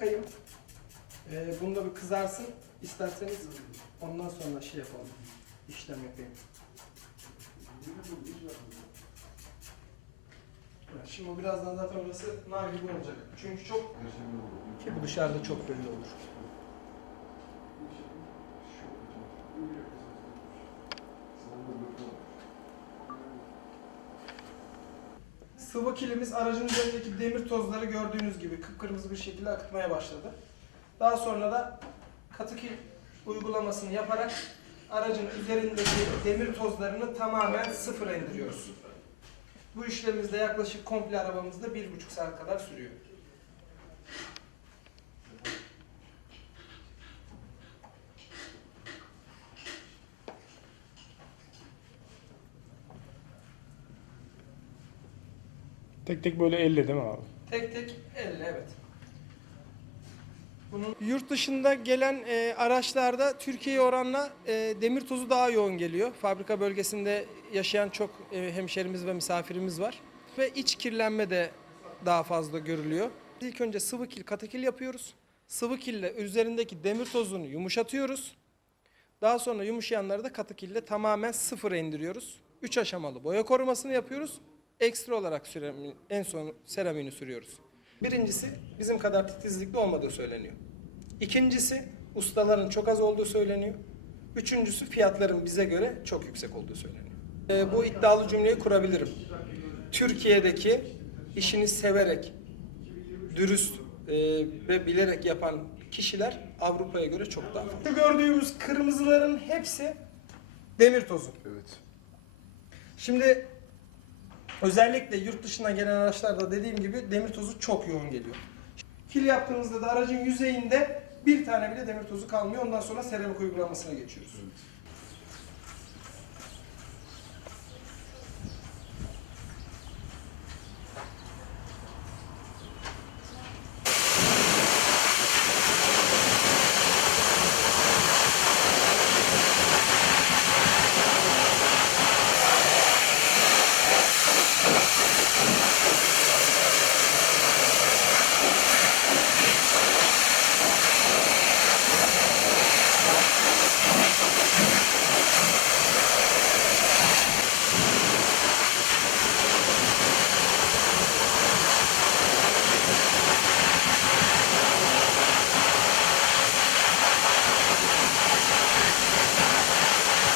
Kayım. Ee, bunda bir kızarsın. İsterseniz ondan sonra şey yapalım. İşlem yapayım. Evet, Şimdi birazdan zaten orası nar gibi olacak. Çünkü çok ki bu dışarıda çok belli olur. Sıvı kilimiz aracın üzerindeki demir tozları gördüğünüz gibi kıpkırmızı bir şekilde akıtmaya başladı. Daha sonra da katı kil uygulamasını yaparak aracın üzerindeki demir tozlarını tamamen sıfıra indiriyoruz. Bu işlemimiz de yaklaşık komple arabamızda bir buçuk saat kadar sürüyor. Tek tek böyle elle değil mi abi? Tek tek elle evet. Bunun yurt dışında gelen e, araçlarda Türkiye'ye oranla e, demir tozu daha yoğun geliyor. Fabrika bölgesinde yaşayan çok e, hemşerimiz ve misafirimiz var. Ve iç kirlenme de daha fazla görülüyor. İlk önce sıvı kil, katı kil yapıyoruz. Sıvı kille üzerindeki demir tozunu yumuşatıyoruz. Daha sonra yumuşayanları da katı kille tamamen sıfıra indiriyoruz. Üç aşamalı boya korumasını yapıyoruz. Ekstra olarak süremi, en son seramini sürüyoruz. Birincisi bizim kadar titizlikli olmadığı söyleniyor. İkincisi ustaların çok az olduğu söyleniyor. Üçüncüsü fiyatların bize göre çok yüksek olduğu söyleniyor. Ee, bu iddialı cümleyi kurabilirim. Türkiye'deki işini severek, dürüst e, ve bilerek yapan kişiler Avrupa'ya göre çok daha fazla. Şu gördüğümüz kırmızıların hepsi demir tozu. Evet. Şimdi özellikle yurt dışından gelen araçlarda dediğim gibi demir tozu çok yoğun geliyor. Kil yaptığımızda da aracın yüzeyinde bir tane bile demir tozu kalmıyor. Ondan sonra seramik uygulamasına geçiyoruz.